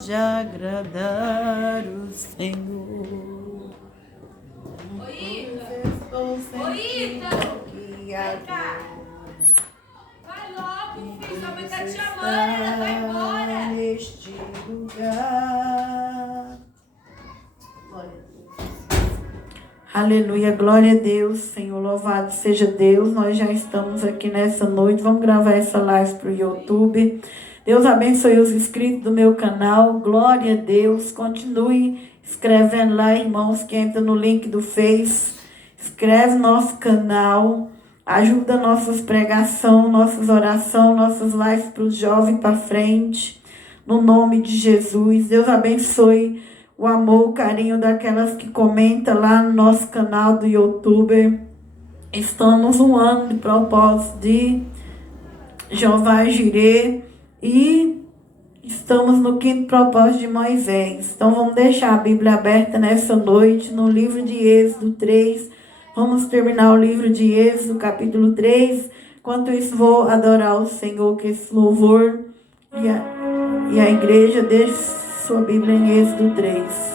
de agradar o Senhor. Estou sentindo que vai logo, filho, sua mãe tá te chamando, ela vai embora. Neste lugar. Glória a Deus. Aleluia, glória a Deus, Senhor, louvado seja Deus. Nós já estamos aqui nessa noite, vamos gravar essa live para o YouTube. Deus abençoe os inscritos do meu canal, glória a Deus. Continue escrevendo lá, irmãos, que entra no link do Face. Escreve nosso canal, ajuda nossas pregações, nossas orações, nossas lives para os jovens para frente. No nome de Jesus, Deus abençoe o amor, o carinho daquelas que comentam lá no nosso canal do YouTube. Estamos um ano de propósito de Jeová Jireh e estamos no 5º propósito de Moisés. Então vamos deixar a Bíblia aberta nessa noite no livro de Êxodo 3. Vamos terminar o livro de Êxodo, capítulo 3. Enquanto isso, vou adorar o Senhor com esse louvor. E a igreja deixe sua Bíblia em Êxodo 3.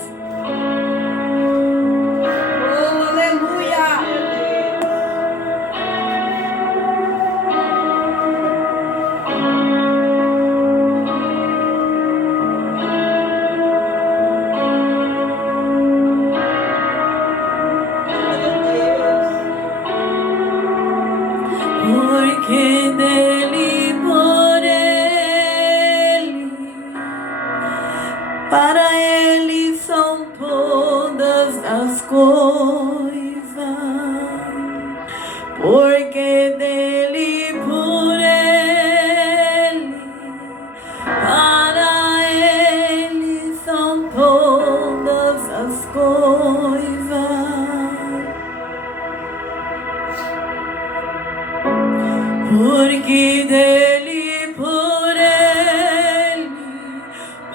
Porque dele, por ele, para ele são todas as coisas. Porque dele, por ele, para ele são todas as coisas. Porque dele, por ele,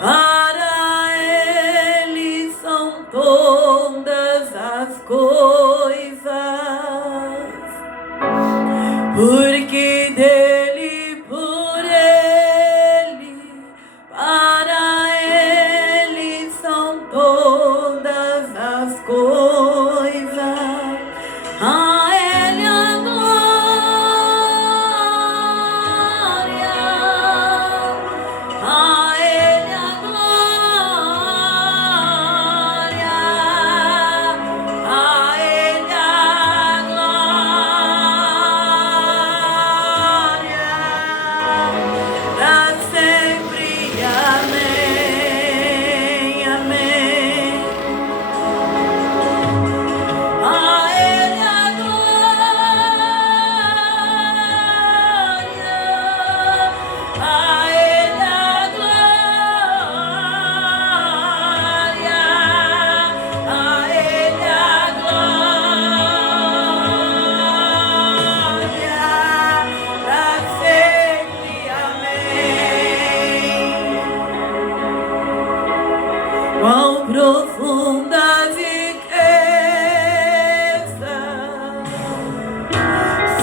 para ele são todas as coisas. Porque dele, por ele, para ele são todas as coisas. A ele a glória, a ele a glória, a ele a glória, pra sempre. Amém, amém. A ele a glória, a ele a glória, a ele a glória, pra sempre. Amém. Quão profundas riquezas,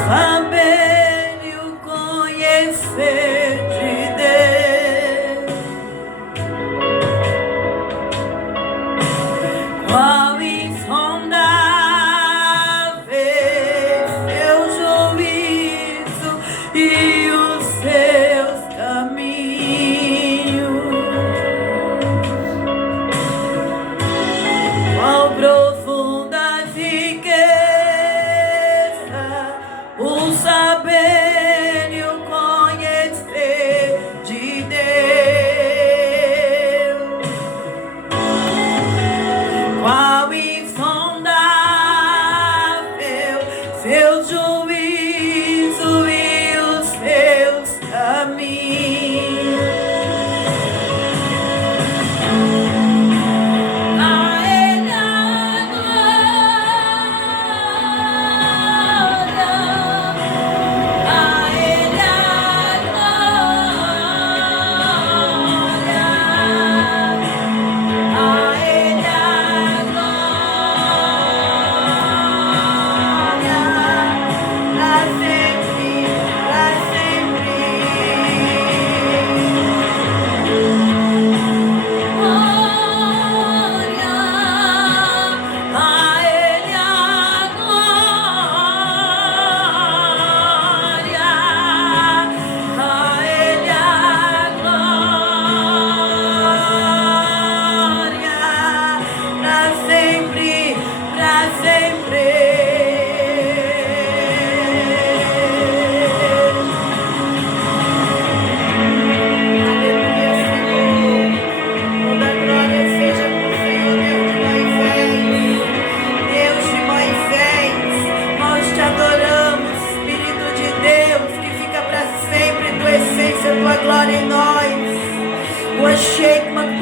saber e o conhecer de Deus. Qual insondável seu juízo e os seus caminhos.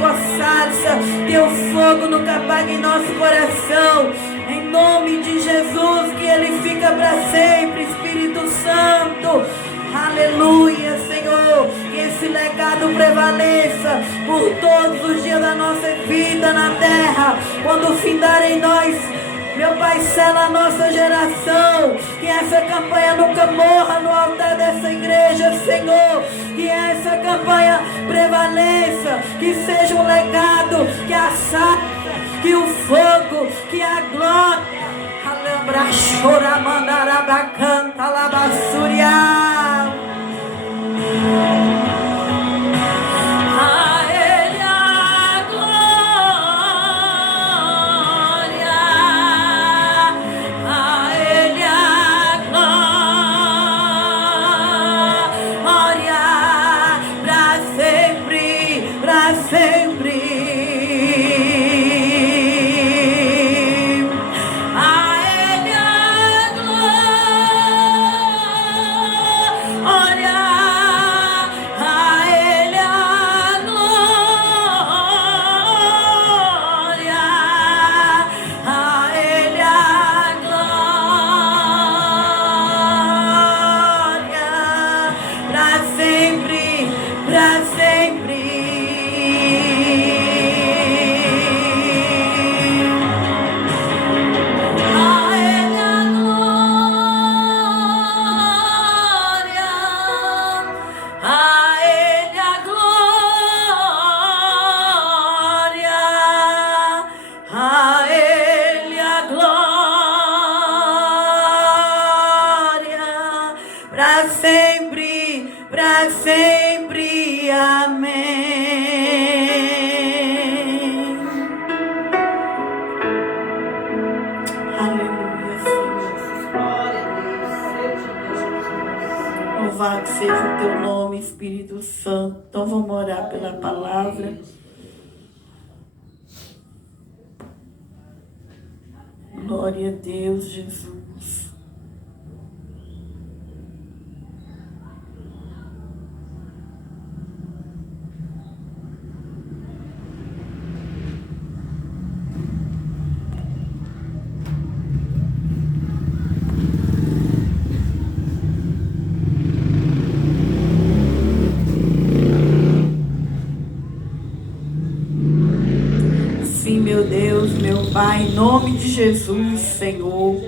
tua sarça, teu fogo nunca apaga em nosso coração. Em nome de Jesus, que ele fica para sempre, Espírito Santo. Aleluia, Senhor, que esse legado prevaleça por todos os dias da nossa vida na terra. Quando findarem nós, meu Pai, sela a nossa geração. Que essa campanha nunca morra no altar dessa igreja, Senhor. Que essa campanha prevaleça, que seja um legado, que a sarça, que o fogo, que a glória. Alambra, chora, mandaraba, canta, labassuria. Para sempre, amém. Aleluia, Senhor. Louvado seja o teu nome, Espírito Santo. Então vamos orar pela palavra. Glória a Deus, Jesus. Meu Deus, meu Pai, em nome de Jesus, Senhor.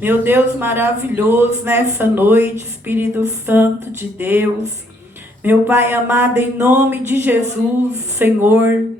Meu Deus maravilhoso, nessa noite, Espírito Santo de Deus. Meu Pai amado, em nome de Jesus, Senhor.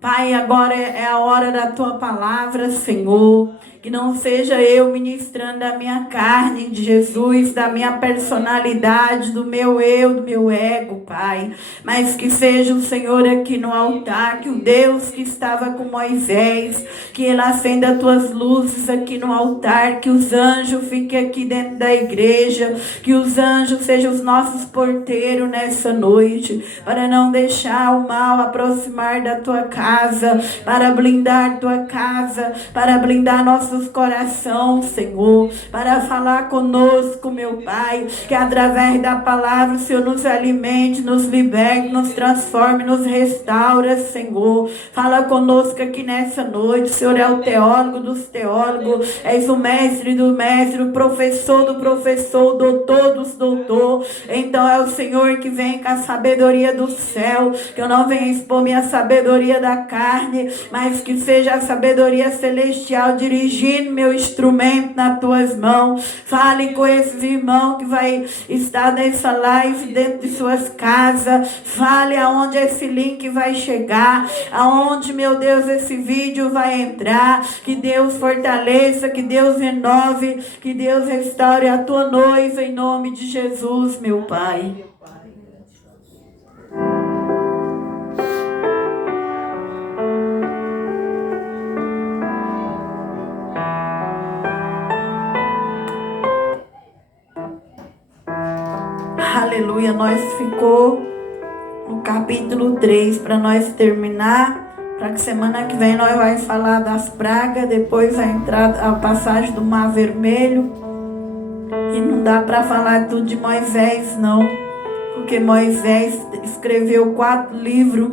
Pai, agora é a hora da Tua palavra, Senhor. Que não seja eu ministrando da minha carne, de Jesus, da minha personalidade, do meu eu, do meu ego, Pai. Mas que seja o Senhor aqui no altar, que o Deus que estava com Moisés, que Ele acenda as Tuas luzes aqui no altar, que os anjos fiquem aqui dentro da igreja, que os anjos sejam os nossos porteiros nessa noite, para não deixar o mal aproximar da Tua casa, para blindar Tua casa, para blindar nossos coração, Senhor, para falar conosco, meu Pai, que através da palavra o Senhor nos alimente, nos liberte, nos transforme, nos restaura, Senhor. Fala conosco aqui nessa noite. O Senhor é o teólogo dos teólogos, és o mestre do mestre, o professor do professor, o doutor dos doutor. Então é o Senhor que vem com a sabedoria do céu, que eu não venha expor minha sabedoria da carne, mas que seja a sabedoria celestial dirigindo meu instrumento nas Tuas mãos. Fale com esses irmãos que vai estar nessa live dentro de suas casas. Fale aonde esse link vai chegar, aonde, meu Deus, esse vídeo vai entrar. Que Deus fortaleça, que Deus renove, que Deus restaure a Tua noiva em nome de Jesus, meu Pai. Aleluia, nós ficou no capítulo 3 para nós terminar, para que semana que vem nós vamos falar das pragas, depois a passagem do Mar Vermelho, e não dá para falar tudo de Moisés não, porque Moisés escreveu 4 livros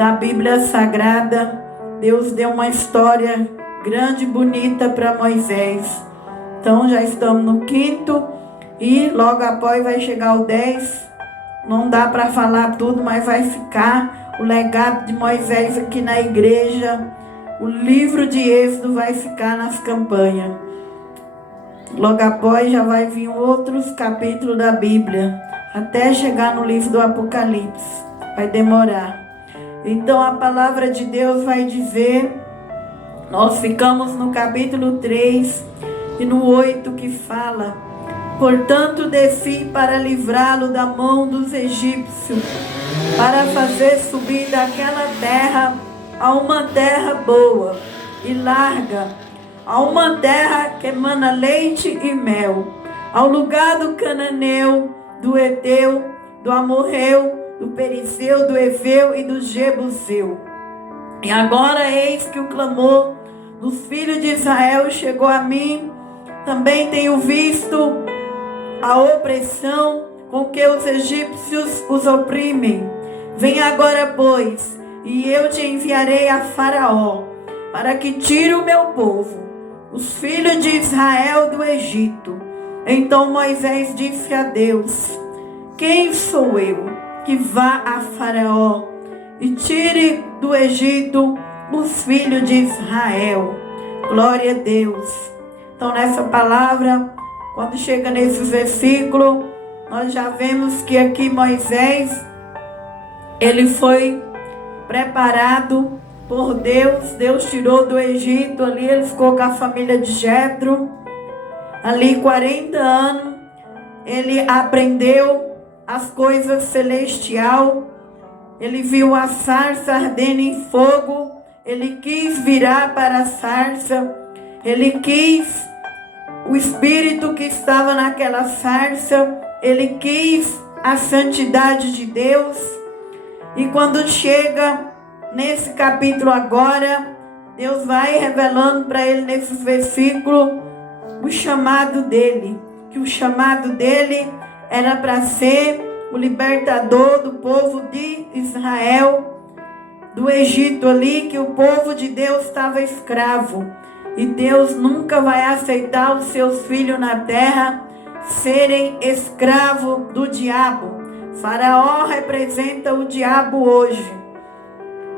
da Bíblia Sagrada, Deus deu uma história grande e bonita para Moisés. Então já estamos no 5º e logo após vai chegar o 10. Não dá para falar tudo, mas vai ficar o legado de Moisés aqui na igreja. O livro de Êxodo vai ficar nas campanhas. Logo após já vai vir outros capítulos da Bíblia, até chegar no livro do Apocalipse. Vai demorar. Então a palavra de Deus vai dizer, nós ficamos no capítulo 3 e no 8 que fala: portanto desci para livrá-lo da mão dos egípcios, para fazer subir daquela terra a uma terra boa e larga, a uma terra que emana leite e mel, ao lugar do cananeu, do Eteu, do Amorreu, do Perisseu, do Eveu e do Jebuseu. E agora eis que o clamor dos filhos de Israel chegou a mim. Também tenho visto a opressão com que os egípcios os oprimem. Vem agora, pois, e eu te enviarei a Faraó, para que tire o meu povo, os filhos de Israel, do Egito. Então Moisés disse a Deus: quem sou eu que vá a Faraó e tire do Egito os filhos de Israel? Glória a Deus. Então nessa palavra, quando chega nesse versículo, nós já vemos que aqui Moisés, ele foi preparado por Deus. Deus tirou do Egito, ali ele ficou com a família de Jetro. Ali 40 anos, ele aprendeu as coisas celestial. Ele viu a sarça ardendo em fogo. Ele quis virar para a sarça. Ele quis o espírito que estava naquela sarça. Ele quis a santidade de Deus. E quando chega nesse capítulo agora, Deus vai revelando para ele nesse versículo o chamado dele. Que o chamado dele era para ser o libertador do povo de Israel, do Egito ali, que o povo de Deus estava escravo. E Deus nunca vai aceitar os seus filhos na terra serem escravos do diabo. Faraó representa o diabo hoje.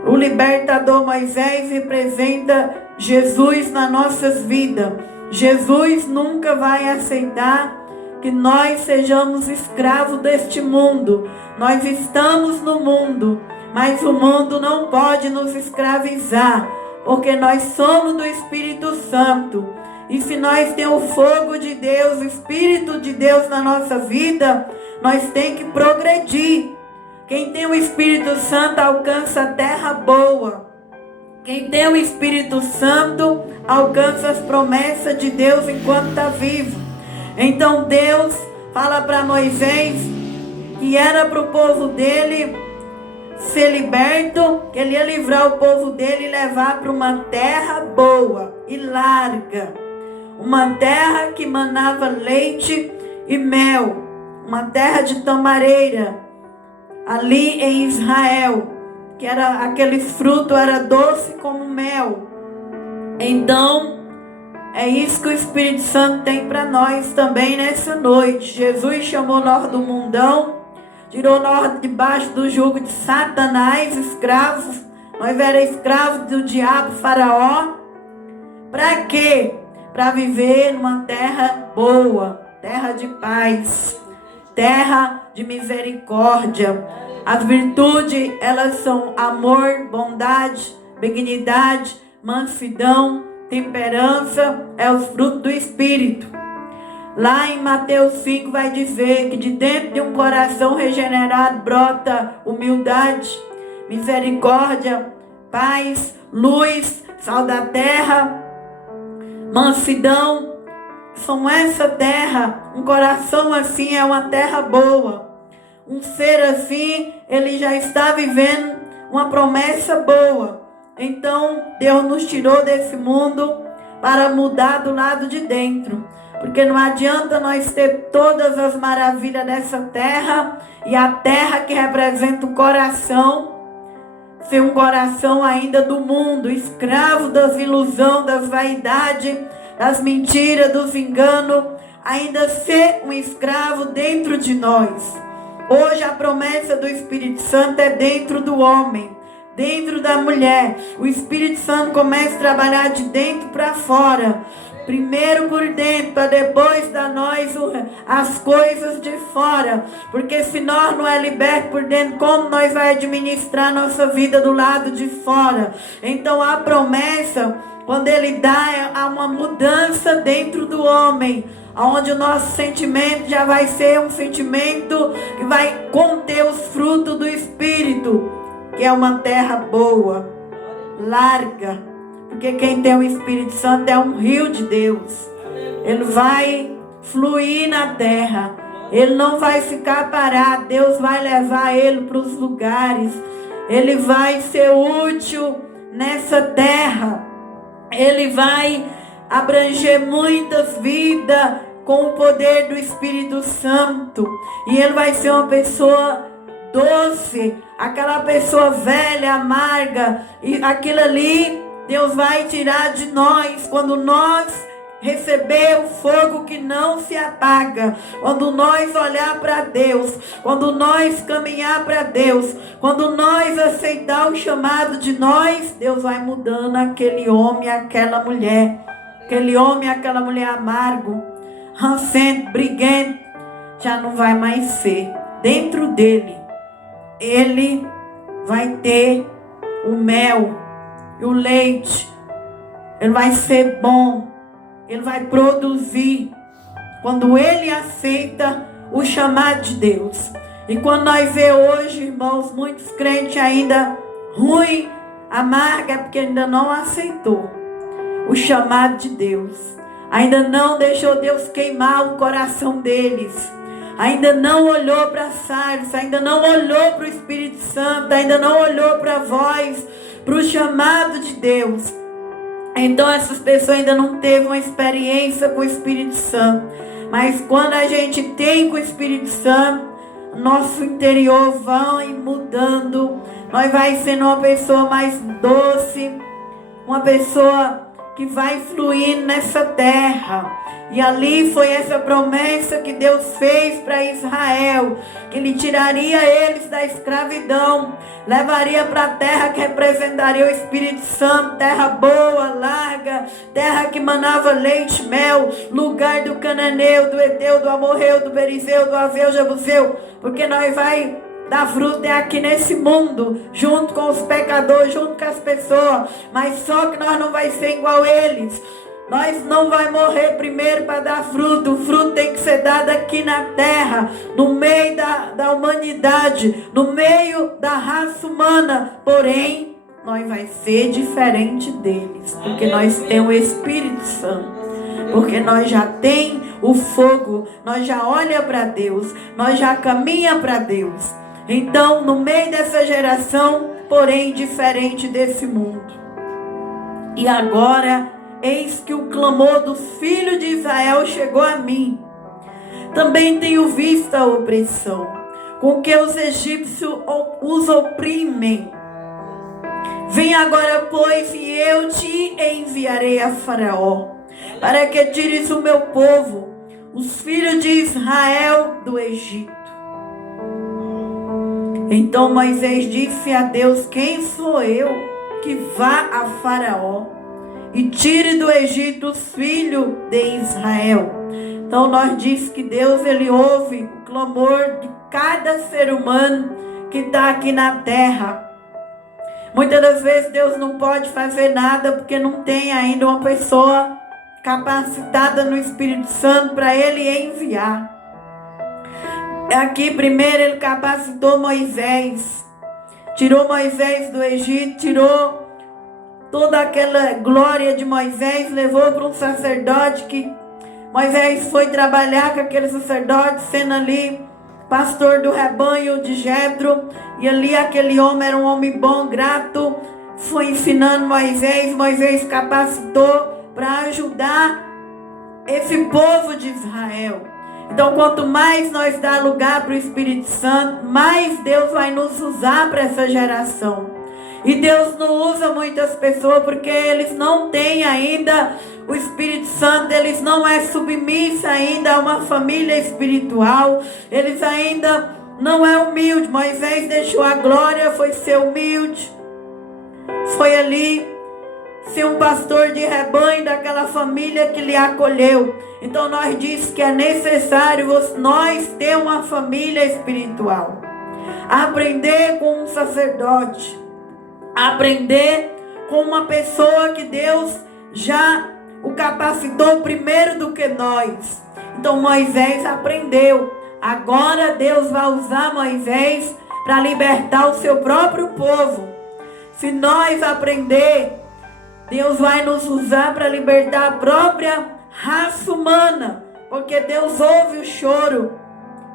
O libertador Moisés representa Jesus nas nossas vidas. Jesus nunca vai aceitar que nós sejamos escravos deste mundo. Nós estamos no mundo, mas o mundo não pode nos escravizar, porque nós somos do Espírito Santo. E se nós temos o fogo de Deus, o Espírito de Deus na nossa vida, nós temos que progredir. Quem tem o Espírito Santo alcança a terra boa. Quem tem o Espírito Santo alcança as promessas de Deus enquanto está vivo. Então Deus fala para Moisés que era para o povo dele ser liberto, que ele ia livrar o povo dele e levar para uma terra boa e larga. Uma terra que manava leite e mel. Uma terra de tamareira. Ali em Israel, que era aquele fruto era doce como mel. Então, é isso que o Espírito Santo tem para nós também nessa noite. Jesus chamou nós do mundão, tirou nós debaixo do jugo de Satanás, escravos. Nós éramos escravos do diabo, Faraó. Para quê? Para viver numa terra boa, terra de paz, terra de misericórdia. As virtudes, elas são amor, bondade, benignidade, mansidão, temperança, é os frutos do Espírito. Lá em Mateus 5 vai dizer que de dentro de um coração regenerado brota humildade, misericórdia, paz, luz, sal da terra, mansidão. São essa terra, um coração assim é uma terra boa. Um ser assim, ele já está vivendo uma promessa boa. Então, Deus nos tirou desse mundo para mudar do lado de dentro. Porque não adianta nós ter todas as maravilhas dessa terra e a terra que representa o coração. ser um coração ainda do mundo, escravo das ilusões, das vaidades, das mentiras, dos enganos, ainda ser um escravo dentro de nós. Hoje a promessa do Espírito Santo é dentro do homem, dentro da mulher. O Espírito Santo começa a trabalhar de dentro para fora. Primeiro por dentro, para depois dar nós as coisas de fora. Porque se nós não é liberto por dentro, como nós vai administrar nossa vida do lado de fora? Então a promessa, quando ele dá, há uma mudança dentro do homem, onde o nosso sentimento já vai ser um sentimento que vai conter os frutos do Espírito, que é uma terra boa, larga, porque quem tem o Espírito Santo é um rio de Deus. Ele vai fluir na terra, ele não vai ficar parado, Deus vai levar ele para os lugares, ele vai ser útil nessa terra, ele vai abranger muitas vidas com o poder do Espírito Santo. E ele vai ser uma pessoa doce, aquela pessoa velha, amarga. E aquilo ali, Deus vai tirar de nós quando nós receber o fogo que não se apaga. Quando nós olhar para Deus, quando nós caminhar para Deus, quando nós aceitar o chamado de nós, Deus vai mudando aquele homem, aquela mulher. Aquele homem, aquela mulher amargo, rancento, briguento, já não vai mais ser. Dentro dele, ele vai ter o mel e o leite. Ele vai ser bom. Ele vai produzir. Quando ele aceita o chamado de Deus. E quando nós vemos hoje, irmãos, muitos crentes ainda ruim, amarga, porque ainda não aceitou o chamado de Deus. Ainda não deixou Deus queimar o coração deles. Ainda não olhou para a sarça, ainda não olhou para o Espírito Santo, ainda não olhou para a voz, para o chamado de Deus. Então essas pessoas ainda não teve uma experiência com o Espírito Santo. Mas quando a gente tem com o Espírito Santo, nosso interior vai mudando. Nós vai sendo uma pessoa mais doce, uma pessoa que vai fluir nessa terra. E ali foi essa promessa que Deus fez para Israel, que Ele tiraria eles da escravidão, levaria para a terra que representaria o Espírito Santo, terra boa, larga, terra que manava leite e mel, lugar do cananeu, do Eteu, do Amorreu, do Berizeu, do Aveu, Jebuseu, porque nós vai dar fruto é aqui nesse mundo, junto com os pecadores, junto com as pessoas, mas só que nós não vai ser igual eles. Nós não vai morrer primeiro para dar fruto. O fruto tem que ser dado aqui na terra, no meio da humanidade, no meio da raça humana. Porém, nós vai ser diferente deles, porque nós temos o Espírito Santo. Porque nós já tem o fogo, nós já olha para Deus, nós já caminha para Deus. Então, no meio dessa geração, porém diferente desse mundo. E agora, eis que o clamor dos filhos de Israel chegou a mim. Também tenho visto a opressão, com que os egípcios os oprimem. Vem agora, pois, e eu te enviarei a Faraó, para que tires o meu povo, os filhos de Israel, do Egito. Então Moisés disse a Deus: quem sou eu que vá a Faraó e tire do Egito os filhos de Israel? Então nós diz que Deus, ele ouve o clamor de cada ser humano que está aqui na terra. Muitas das vezes Deus não pode fazer nada porque não tem ainda uma pessoa capacitada no Espírito Santo para ele enviar. Aqui primeiro ele capacitou Moisés, tirou Moisés do Egito, tirou toda aquela glória de Moisés, levou para um sacerdote que Moisés foi trabalhar com aquele sacerdote, sendo ali pastor do rebanho de Jetro, e ali aquele homem era um homem bom, grato, foi ensinando Moisés capacitou para ajudar esse povo de Israel. Então, quanto mais nós dar lugar para o Espírito Santo, mais Deus vai nos usar para essa geração. E Deus não usa muitas pessoas porque eles não têm ainda o Espírito Santo, eles não é submissa ainda a uma família espiritual, eles ainda não é humilde. Moisés deixou a glória, foi ser humilde, foi ali ser um pastor de rebanho daquela família que lhe acolheu. Então nós diz que é necessário nós ter uma família espiritual, aprender com um sacerdote, aprender com uma pessoa que Deus já o capacitou primeiro do que nós. Então Moisés aprendeu. Agora Deus vai usar Moisés para libertar o seu próprio povo. Se nós aprender, Deus vai nos usar para libertar a própria raça humana. Porque Deus ouve o choro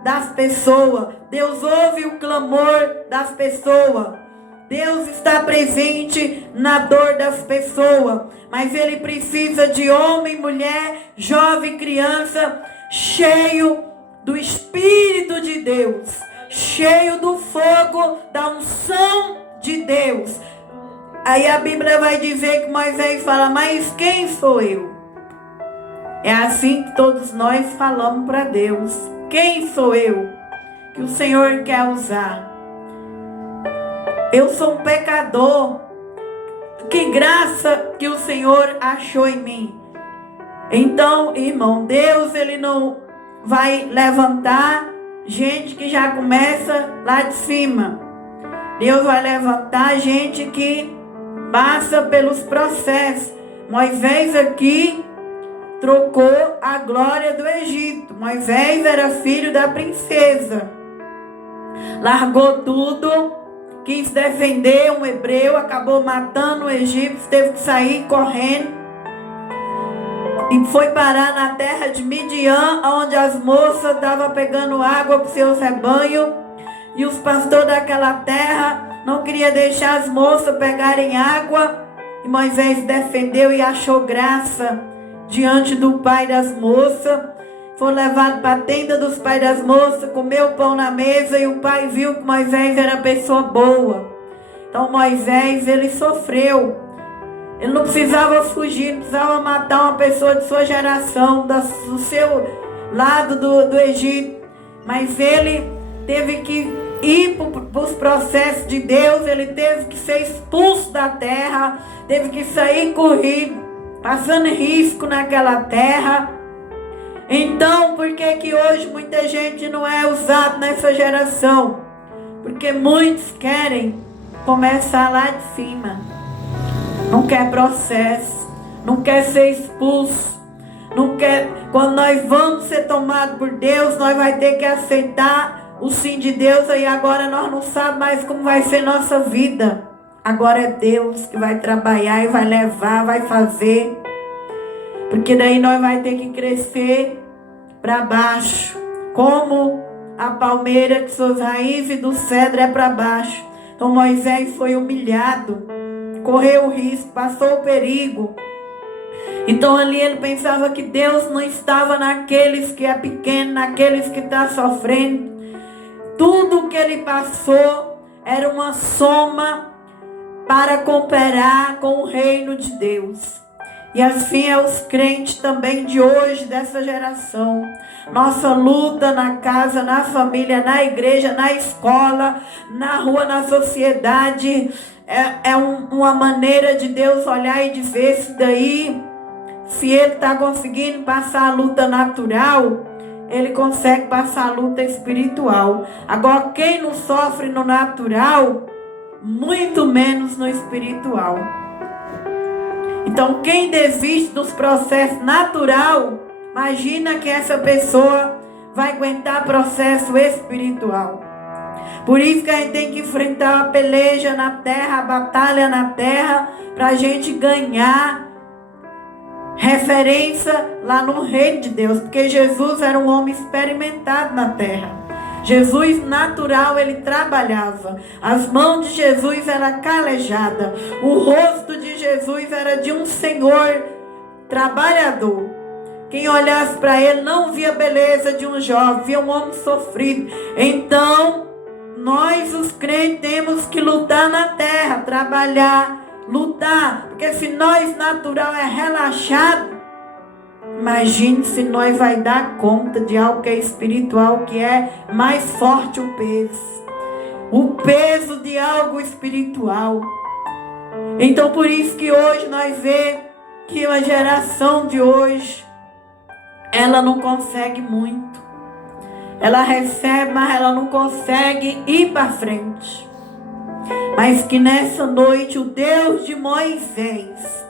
das pessoas. Deus ouve o clamor das pessoas. Deus está presente na dor das pessoas, mas Ele precisa de homem, mulher, jovem, criança, cheio do Espírito de Deus, cheio do fogo, da unção de Deus. Aí a Bíblia vai dizer que Moisés fala, mas quem sou eu? É assim que todos nós falamos para Deus. Quem sou eu que o Senhor quer usar? Eu sou um pecador. Que graça que o Senhor achou em mim. Então, irmão, Deus, Ele não vai levantar gente que já começa lá de cima. Deus vai levantar gente que passa pelos processos. Moisés aqui trocou a glória do Egito. Moisés era filho da princesa. Largou tudo. Quis defender um hebreu, acabou matando o egípcio, teve que sair correndo. E foi parar na terra de Midian, onde as moças estavam pegando água para os seus rebanhos. E os pastores daquela terra não queriam deixar as moças pegarem água. E Moisés defendeu e achou graça diante do pai das moças. Foi levado para a tenda dos pais das moças, comeu pão na mesa e o pai viu que Moisés era pessoa boa. Então Moisés, ele sofreu. Ele não precisava fugir, não precisava matar uma pessoa de sua geração, do seu lado do Egito. Mas ele teve que ir para os processos de Deus, ele teve que ser expulso da terra, teve que sair corrido, passando risco naquela terra. Então, por que que hoje muita gente não é usada nessa geração? Porque muitos querem começar lá de cima. Não quer processo, não quer ser expulso, não quer. Quando nós vamos ser tomados por Deus, nós vamos ter que aceitar o sim de Deus. Aí agora nós não sabemos mais como vai ser nossa vida. Agora é Deus que vai trabalhar e vai levar, vai fazer. Porque daí nós vai ter que crescer para baixo, como a palmeira que suas raízes do cedro é para baixo. Então Moisés foi humilhado, correu o risco, passou o perigo. Então ali ele pensava que Deus não estava naqueles que é pequeno, naqueles que estão sofrendo. Tudo que ele passou era uma soma para cooperar com o reino de Deus. E assim é os crentes também de hoje, dessa geração. Nossa luta na casa, na família, na igreja, na escola, na rua, na sociedade, uma maneira de Deus olhar e dizer se daí, se ele está conseguindo passar a luta natural, ele consegue passar a luta espiritual. Agora, quem não sofre no natural, muito menos no espiritual. Então, quem desiste dos processos natural, imagina que essa pessoa vai aguentar processo espiritual. Por isso que a gente tem que enfrentar a peleja na terra, a batalha na terra, para a gente ganhar referência lá no reino de Deus. Porque Jesus era um homem experimentado na terra. Jesus natural, ele trabalhava. As mãos de Jesus eram calejadas. O rosto de Jesus era de um Senhor trabalhador. Quem olhasse para ele não via a beleza de um jovem, via um homem sofrido. Então, Nós, os crentes, temos que lutar na terra, trabalhar, lutar. Porque se nós, natural, é relaxado, imagine se nós vai dar conta de algo que é espiritual, que é mais forte o peso. O peso de algo espiritual. Então por isso que hoje nós vemos que a geração de hoje, ela não consegue muito. Ela recebe, mas ela não consegue ir para frente. Mas que nessa noite o Deus de Moisés,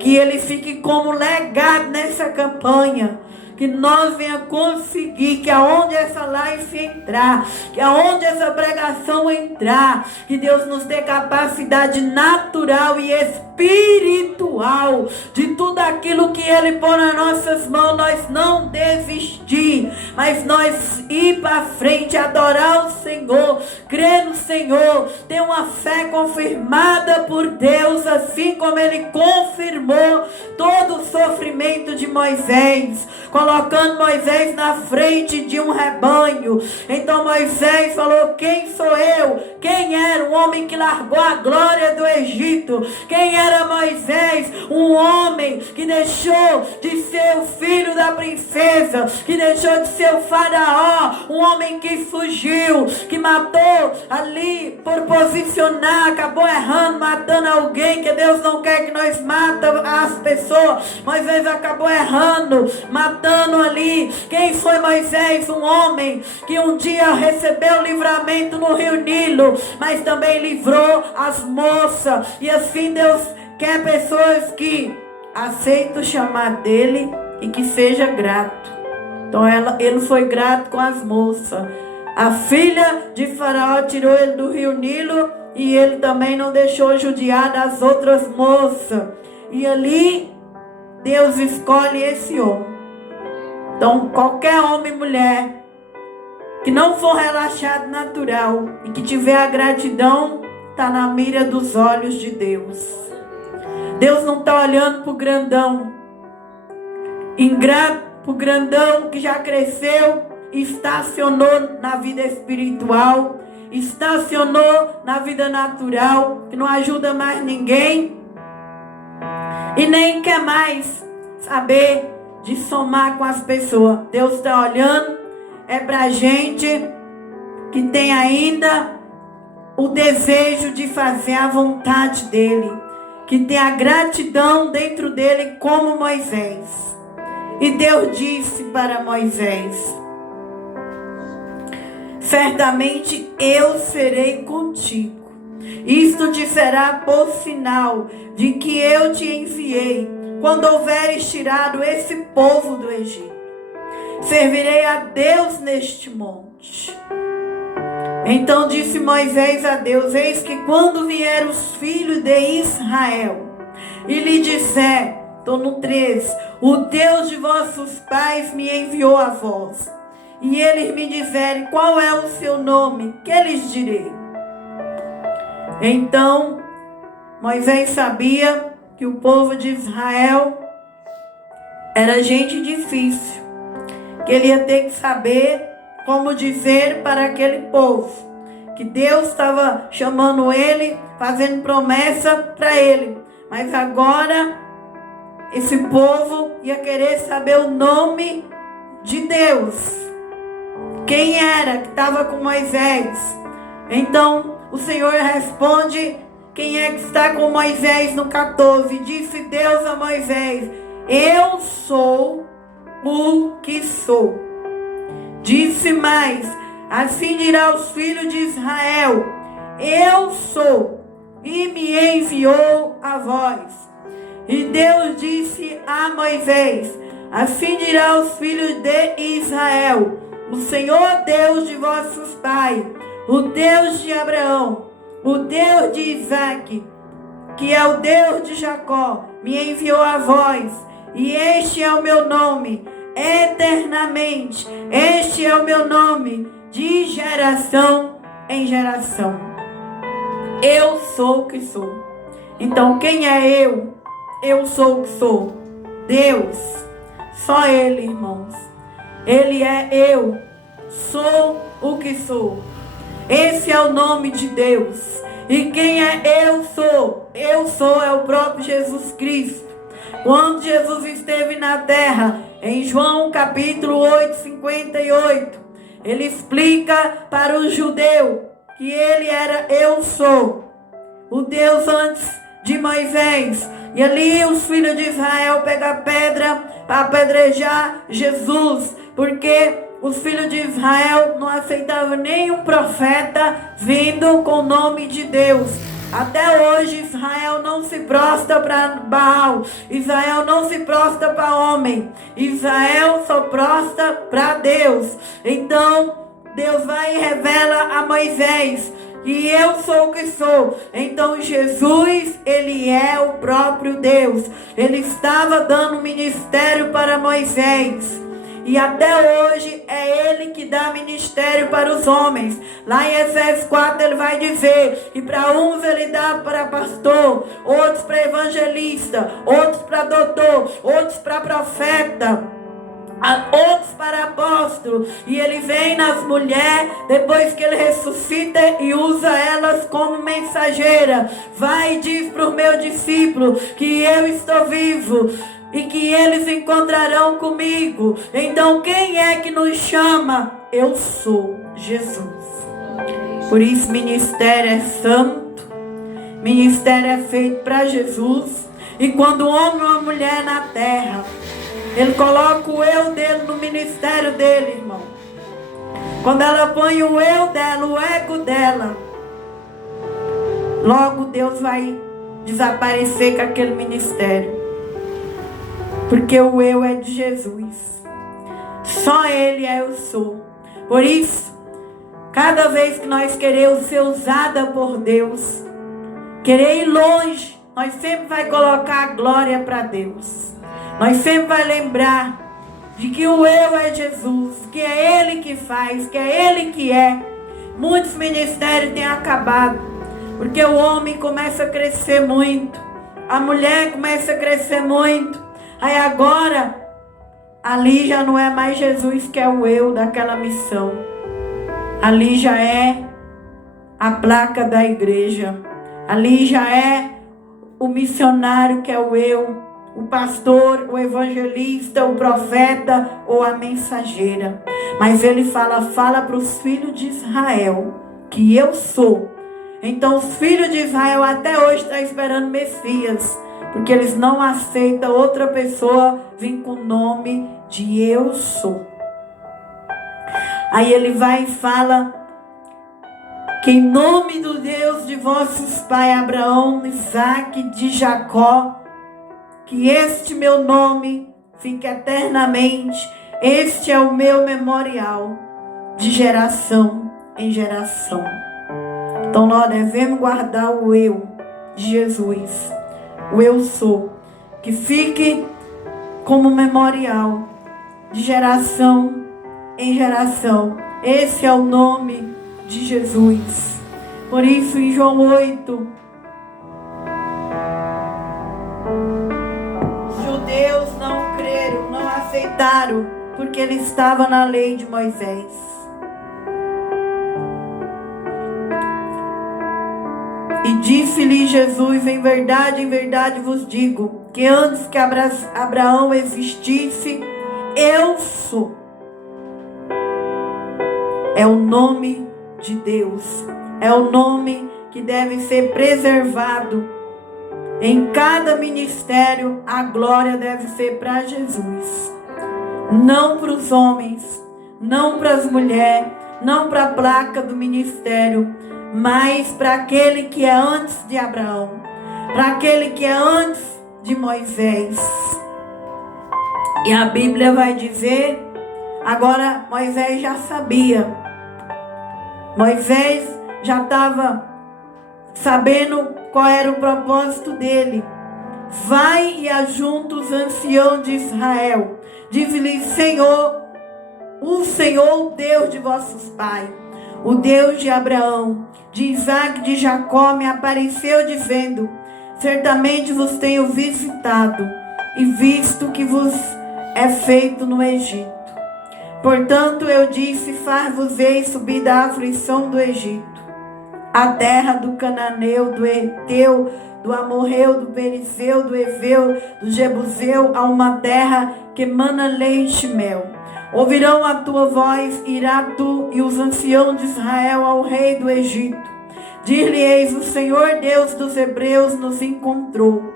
que ele fique como legado nessa campanha, que nós venha conseguir, que aonde essa live entrar, que aonde essa pregação entrar, que Deus nos dê capacidade natural e espiritual de tudo aquilo que Ele põe nas nossas mãos, nós não desistir, mas nós ir para frente, adorar o Senhor, crer no Senhor, ter uma fé confirmada por Deus, assim como Ele confirmou todo o sofrimento de Moisés, colocando Moisés na frente de um rebanho. Então Moisés falou: quem sou eu? Quem era o homem que largou a glória do Egito? Quem era Moisés? Um homem que deixou de ser o filho da princesa, que deixou de ser o faraó, um homem que fugiu, que matou ali por posicionar, acabou errando, matando alguém, que Deus não quer que nós matemos as pessoas. Moisés acabou errando, matando ali. Quem foi Moisés? Um homem que um dia recebeu livramento no rio Nilo, mas também livrou as moças. E assim Deus quer pessoas que aceitam o chamado dele e que seja grato. Então ele foi grato com as moças. A filha de Faraó tirou ele do rio Nilo e ele também não deixou judiar das outras moças. E ali Deus escolhe esse homem. Então qualquer homem e mulher que não for relaxado natural e que tiver a gratidão, está na mira dos olhos de Deus. Deus não está olhando para o grandão, ingrato, para o grandão que já cresceu, estacionou na vida espiritual, estacionou na vida natural, que não ajuda mais ninguém e nem quer mais saber de somar com as pessoas. Deus está olhando para a gente que tem ainda o desejo de fazer a vontade dele, que tem a gratidão dentro dele como Moisés. E Deus disse para Moisés: certamente eu serei contigo. Isto te será por sinal de que eu te enviei, quando houveres tirado esse povo do Egito. Servirei a Deus neste monte. Então disse Moisés a Deus: eis que quando vier os filhos de Israel e lhe disser, estou no 13, o Deus de vossos pais me enviou a vós, e eles me disserem, qual é o seu nome? Que lhes direi? Então Moisés sabia que o povo de Israel era gente difícil, que ele ia ter que saber como dizer para aquele povo que Deus estava chamando ele, fazendo promessa para ele. Mas agora esse povo ia querer saber o nome de Deus. Quem era que estava com Moisés? Então o Senhor responde: quem é que está com Moisés no 14? Disse Deus a Moisés: eu sou o que sou. Disse mais: assim dirá aos filhos de Israel: eu sou, e me enviou a vós. E Deus disse a Moisés: assim dirá aos filhos de Israel: o Senhor Deus de vossos pais, o Deus de Abraão, o Deus de Isaque, que é o Deus de Jacó, me enviou a vós. E este é o meu nome eternamente. Este é o meu nome de geração em geração. Eu sou o que sou. Então quem é eu? Eu sou o que sou. Deus. Só Ele, irmãos. Ele é eu. Sou o que sou. Esse é o nome de Deus. E quem é eu sou? Eu sou é o próprio Jesus Cristo. Quando Jesus esteve na terra, em João capítulo 8, 58, ele explica para o judeu que ele era eu sou, o Deus antes de Moisés. E ali os filhos de Israel pegam pedra para apedrejar Jesus, porque os filhos de Israel não aceitavam nenhum profeta vindo com o nome de Deus. Até hoje Israel não se prostra para Baal, Israel não se prostra para homem, Israel só prostra para Deus. Então Deus vai e revela a Moisés que eu sou o que sou. Então Jesus, ele é o próprio Deus. Ele estava dando ministério para Moisés. E até hoje é ele que dá ministério para os homens. Lá em Efésios 4 ele vai dizer que para uns ele dá para pastor, outros para evangelista, outros para doutor, outros para profeta, outros para apóstolo. E ele vem nas mulheres depois que ele ressuscita e usa elas como mensageira. Vai e diz para o meu discípulo que eu estou vivo e que eles encontrarão comigo. Então quem é que nos chama? Eu sou Jesus. Por isso ministério é santo, ministério é feito para Jesus. E quando um homem ou uma mulher na terra, ele coloca o eu dele no ministério dele, irmão. Quando ela põe o eu dela, o ego dela, logo Deus vai desaparecer com aquele ministério. Porque o eu é de Jesus. Só ele é eu sou. Por isso, cada vez que nós queremos ser usada por Deus, querer ir longe, nós sempre vai colocar a glória para Deus. Nós sempre vai lembrar de que o eu é Jesus, que é ele que faz, que é ele que é. Muitos ministérios têm acabado, porque o homem começa a crescer muito, a mulher começa a crescer muito. Aí agora, ali já não é mais Jesus que é o eu daquela missão. Ali já é a placa da igreja. Ali já é o missionário que é o eu, o pastor, o evangelista, o profeta ou a mensageira. Mas ele fala para os filhos de Israel que eu sou. Então os filhos de Israel até hoje estão esperando Messias, porque eles não aceitam outra pessoa vir com o nome de eu sou. Aí ele vai e fala que em nome do Deus de vossos pais Abraão, Isaque, de Jacó, que este meu nome fique eternamente. Este é o meu memorial de geração em geração. Então nós devemos guardar o eu de Jesus, o eu sou, que fique como memorial de geração em geração. Esse é o nome de Jesus. Por isso em João 8, os judeus não creram, não aceitaram, porque ele estava na lei de Moisés. E disse-lhe Jesus: em verdade vos digo, que antes que Abraão existisse, eu sou. É o nome de Deus. É o nome que deve ser preservado. Em cada ministério, a glória deve ser para Jesus. Não para os homens, não para as mulheres, não para a placa do ministério, mas para aquele que é antes de Abraão, para aquele que é antes de Moisés. E a Bíblia vai dizer, agora Moisés já sabia, Moisés já estava sabendo qual era o propósito dele. Vai e ajunta os anciãos de Israel, diz-lhe: Senhor, o Senhor, o Deus de vossos pais, o Deus de Abraão, de Isaque, de Jacó, me apareceu dizendo: certamente vos tenho visitado e visto que vos é feito no Egito. Portanto, eu disse: far-vos-ei subir da aflição do Egito, a terra do cananeu, do Heteu, do Amorreu, do Perizeu, do Eveu, do Jebuseu, a uma terra que mana leite e mel. Ouvirão a tua voz, irá tu e os anciãos de Israel ao rei do Egito. Dir-lhe-eis: o Senhor Deus dos Hebreus nos encontrou.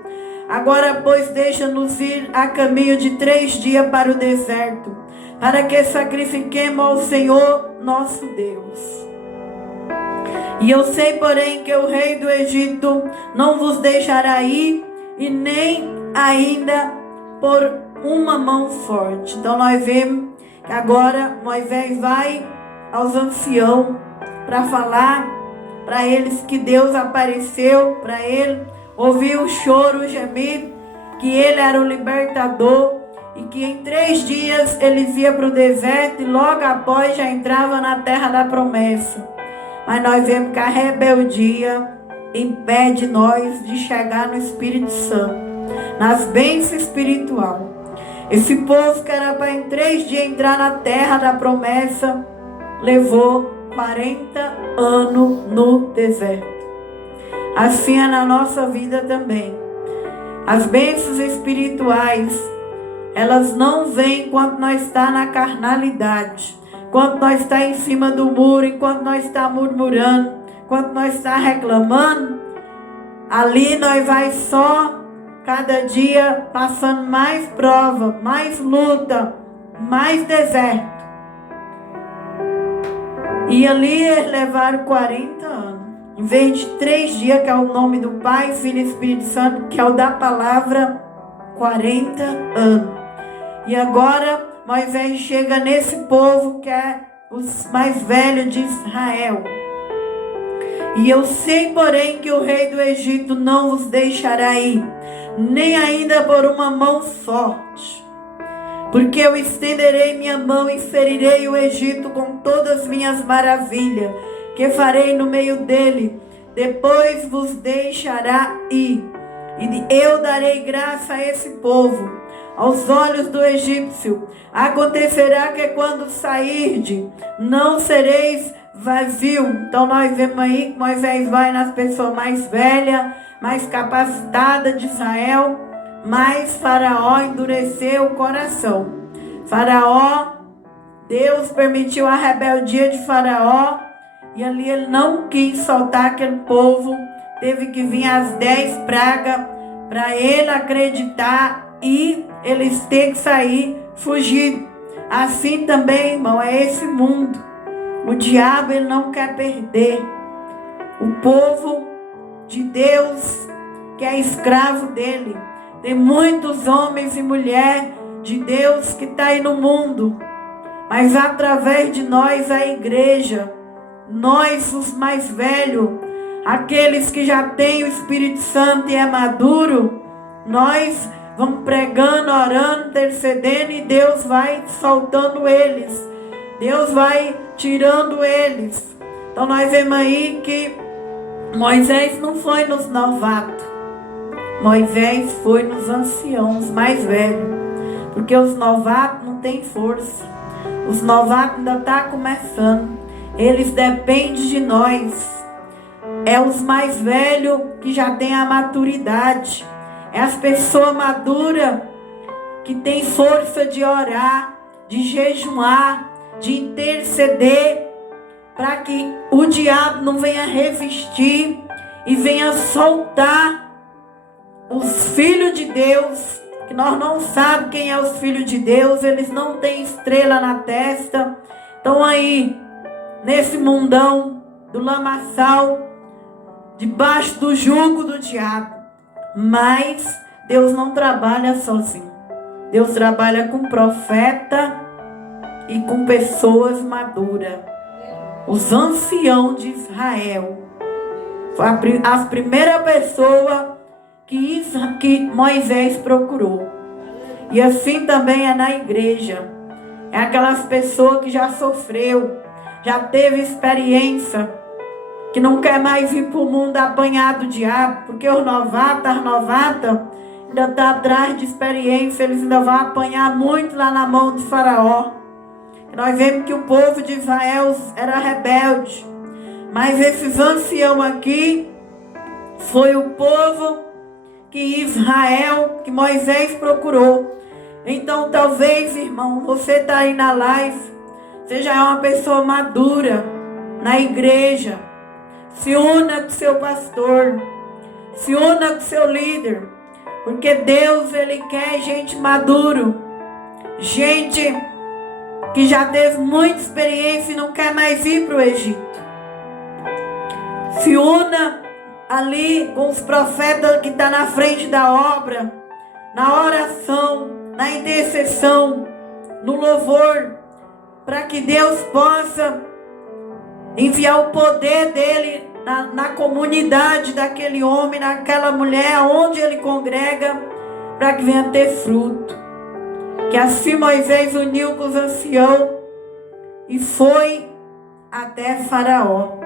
Agora, pois, deixa-nos ir a caminho de 3 dias para o deserto, para que sacrifiquemos ao Senhor nosso Deus. E eu sei, porém, que o rei do Egito não vos deixará ir, e nem ainda por uma mão forte. Então nós vemos que agora Moisés vai aos anciãos para falar para eles que Deus apareceu para ele, ouvir o choro, o gemido, que ele era o libertador e que em 3 dias eles iam para o deserto e logo após já entrava na terra da promessa. Mas nós vemos que a rebeldia impede nós de chegar no Espírito Santo, nas bênçãos espirituais. Esse povo que era para em 3 dias entrar na terra da promessa, levou 40 anos no deserto. Assim é na nossa vida também. As bênçãos espirituais, elas não vêm enquanto nós está na carnalidade, enquanto nós está em cima do muro, enquanto nós está murmurando, enquanto nós está reclamando. Ali nós vai só cada dia passando mais prova, mais luta, mais deserto. E ali eles levaram 40 anos. Em vez de 3 dias, que é o nome do Pai, Filho e Espírito Santo, que é o da palavra, 40 anos. E agora Moisés chega nesse povo que é os mais velhos de Israel. E eu sei, porém, que o rei do Egito não vos deixará ir, nem ainda por uma mão forte. Porque eu estenderei minha mão e ferirei o Egito com todas as minhas maravilhas, que farei no meio dele. Depois vos deixará ir. E eu darei graça a esse povo, aos olhos do egípcio. Acontecerá que quando sairde, não sereis vazio. Então nós vemos aí que Moisés vai nas pessoas mais velhas, mais capacitadas de Israel. Mas Faraó endureceu o coração. Faraó, Deus permitiu a rebeldia de Faraó. E ali ele não quis soltar aquele povo. Teve que vir as 10 pragas para ele acreditar e eles ter que sair, fugir. Assim também, irmão, é esse mundo. O diabo, ele não quer perder o povo de Deus, que é escravo dele. Tem muitos homens e mulheres de Deus que estão aí no mundo, mas através de nós, a igreja, nós os mais velhos, aqueles que já têm o Espírito Santo e é maduro, nós vamos pregando, orando, intercedendo, e Deus vai soltando eles, Deus vai tirando eles. Então nós vemos aí que Moisés não foi nos novatos, Moisés foi nos anciãos mais velhos, porque os novatos não têm força, os novatos ainda estão começando, eles dependem de nós. É os mais velhos que já têm a maturidade, é as pessoas maduras que têm força de orar, de jejuar, de interceder, para que o diabo não venha resistir e venha soltar os filhos de Deus, que nós não sabemos quem é os filhos de Deus, eles não têm estrela na testa, estão aí nesse mundão do lamaçal, debaixo do jugo do diabo. Mas Deus não trabalha sozinho. Deus trabalha com profeta e com pessoas maduras. Os anciãos de Israel foi as primeiras pessoas que Moisés procurou. E assim também é na igreja. É aquelas pessoas que já sofreu, já teve experiência, que não quer mais ir para o mundo apanhar do diabo, porque os novatos, as novatas, ainda estão atrás de experiência, eles ainda vão apanhar muito lá na mão de Faraó. Nós vemos que o povo de Israel era rebelde. Mas esses anciãos aqui foi o povo que Israel, que Moisés procurou. Então talvez, irmão, você está aí na live, você já é uma pessoa madura na igreja. Se una com seu pastor, se una com seu líder, porque Deus, Ele quer gente maduro, gente que já teve muita experiência e não quer mais ir para o Egito. Se una ali com os profetas que estão na frente da obra, na oração, na intercessão, no louvor, para que Deus possa enviar o poder dele na comunidade daquele homem, naquela mulher, onde ele congrega, para que venha ter fruto. Que assim Moisés uniu com os anciãos e foi até Faraó.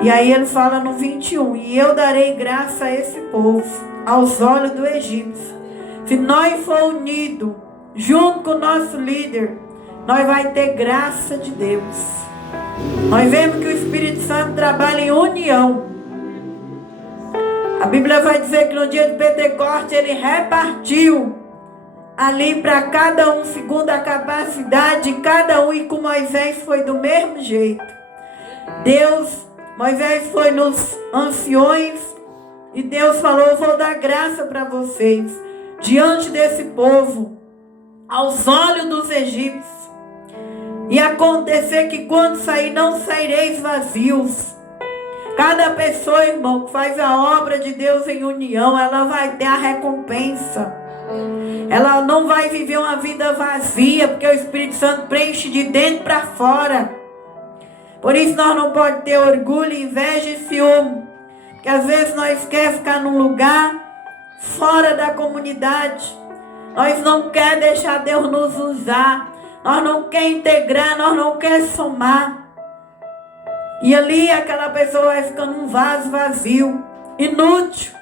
E aí ele fala no 21, e eu darei graça a esse povo, aos olhos do egípcio. Se nós for unidos, junto com o nosso líder, nós vai ter graça de Deus. Nós vemos que o Espírito Santo trabalha em união. A Bíblia vai dizer que no dia de Pentecostes ele repartiu ali para cada um, segundo a capacidade de cada um, e com Moisés foi do mesmo jeito. Moisés foi nos anciões e Deus falou: eu vou dar graça para vocês diante desse povo, aos olhos dos egípcios. E acontecer que quando sair, não saireis vazios. Cada pessoa, irmão, que faz a obra de Deus em união, ela vai ter a recompensa. Ela não vai viver uma vida vazia, porque o Espírito Santo preenche de dentro para fora. Por isso nós não podemos ter orgulho, inveja e ciúme. Porque às vezes nós queremos ficar num lugar fora da comunidade. Nós não queremos deixar Deus nos usar. Nós não queremos integrar, nós não queremos somar. E ali aquela pessoa vai ficando um vaso vazio, inútil.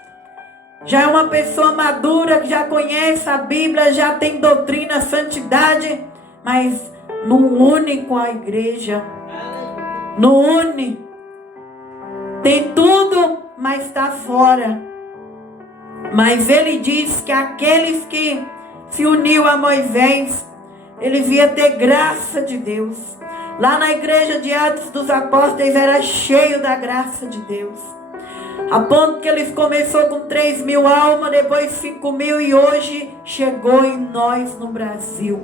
Já é uma pessoa madura, que já conhece a Bíblia, já tem doutrina, santidade, mas não une com a igreja. Não une. Tem tudo, mas está fora. Mas ele diz que aqueles que se uniu a Moisés, eles iam ter graça de Deus. Lá na igreja de Atos dos Apóstolos era cheio da graça de Deus. A ponto que eles começou com 3.000 almas, depois 5.000 e hoje chegou em nós no Brasil.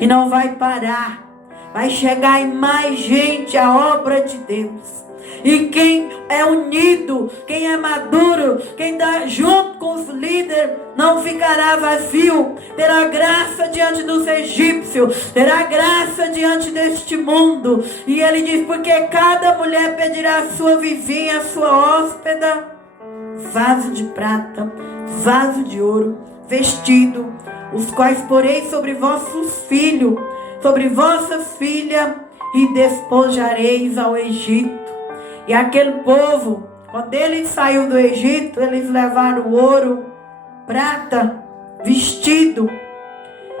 E não vai parar. Vai chegar em mais gente a obra de Deus. E quem é unido, quem é maduro, quem está junto com os líderes, não ficará vazio. Terá graça diante dos egípcios, terá graça diante deste mundo. E ele diz, porque cada mulher pedirá a sua vizinha, a sua hóspeda, vaso de prata, vaso de ouro, vestido, os quais porei sobre vossos filhos, sobre vossas filhas, e despojareis ao Egito. E aquele povo, quando eles saíram do Egito, eles levaram ouro, prata, vestido.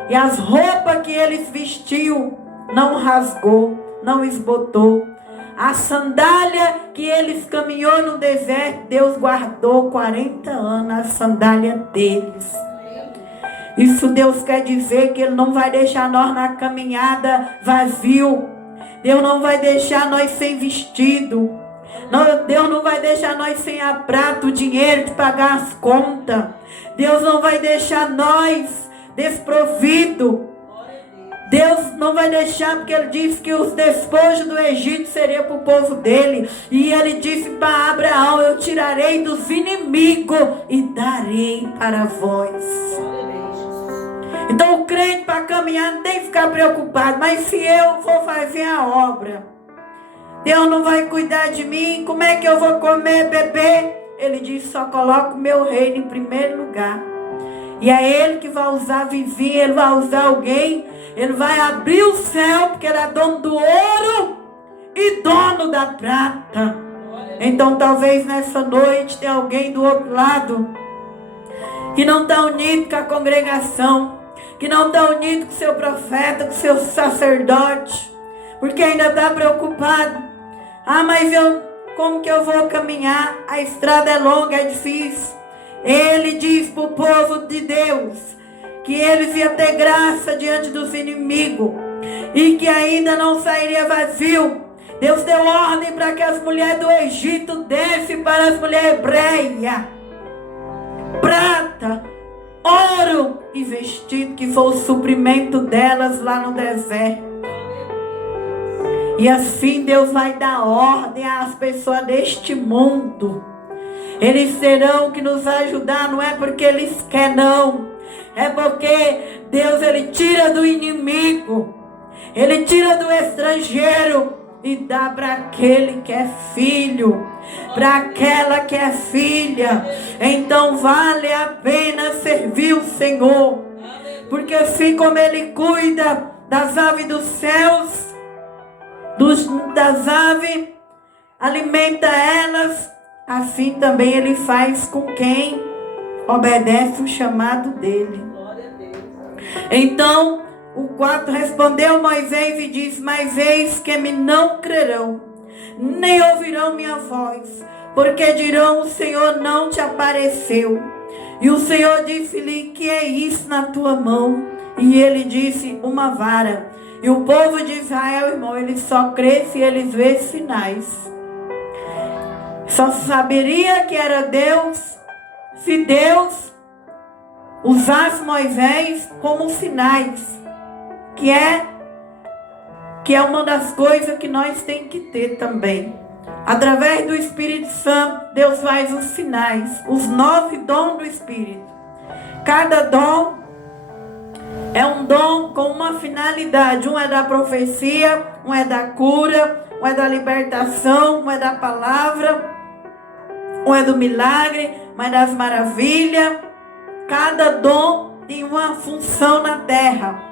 E as roupas que eles vestiu não rasgou, não esbotou. A sandália que eles caminhou no deserto, Deus guardou 40 anos a sandália deles. Isso Deus quer dizer que Ele não vai deixar nós na caminhada vazio. Deus não vai deixar nós sem vestido. Deus não vai deixar nós sem a prata, o dinheiro de pagar as contas. Deus não vai deixar nós desprovidos. Deus não vai deixar, porque Ele disse que os despojos do Egito seriam para o povo dele. E Ele disse para Abraão, eu tirarei dos inimigos e darei para vós. Então o crente para caminhar não tem que ficar preocupado. Mas se eu for fazer a obra, Deus não vai cuidar de mim. Como é que eu vou comer, beber? Ele diz, só coloca o meu reino em primeiro lugar. E é Ele que vai usar vizinho, Ele vai usar alguém. Ele vai abrir o céu, porque Ele é dono do ouro e dono da prata. Então talvez nessa noite tenha alguém do outro lado que não está unido com a congregação, que não está unido com o seu profeta, com o seu sacerdote, porque ainda está preocupado. Ah, mas como que eu vou caminhar? A estrada é longa, é difícil. Ele diz para o povo de Deus que eles iam ter graça diante dos inimigos e que ainda não sairia vazio. Deus deu ordem para que as mulheres do Egito dessem para as mulheres hebreias prata, ouro e vestido, que foi o suprimento delas lá no deserto. E assim Deus vai dar ordem às pessoas deste mundo. Eles terão que nos ajudar, não é porque eles querem, não. É porque Deus, Ele tira do inimigo, Ele tira do estrangeiro e dá para aquele que é filho, para aquela que é filha. Então vale a pena servir o Senhor, porque assim como Ele cuida das aves dos céus, das aves, alimenta elas, assim também Ele faz com quem obedece o chamado dele. Então o 4 respondeu Moisés e disse: mas eis que me não crerão, nem ouvirão minha voz, porque dirão: o Senhor não te apareceu. E o Senhor disse-lhe: que é isso na tua mão? E ele disse: uma vara. E o povo de Israel, irmão, eles só crê se eles vê sinais. Só saberia que era Deus se Deus usasse Moisés como sinais, que é uma das coisas que nós temos que ter também. Através do Espírito Santo, Deus faz os sinais, os 9 dons do Espírito. Cada dom é um dom com uma finalidade. Um é da profecia, um é da cura, um é da libertação, um é da palavra, um é do milagre, um é das maravilhas. Cada dom tem uma função na terra.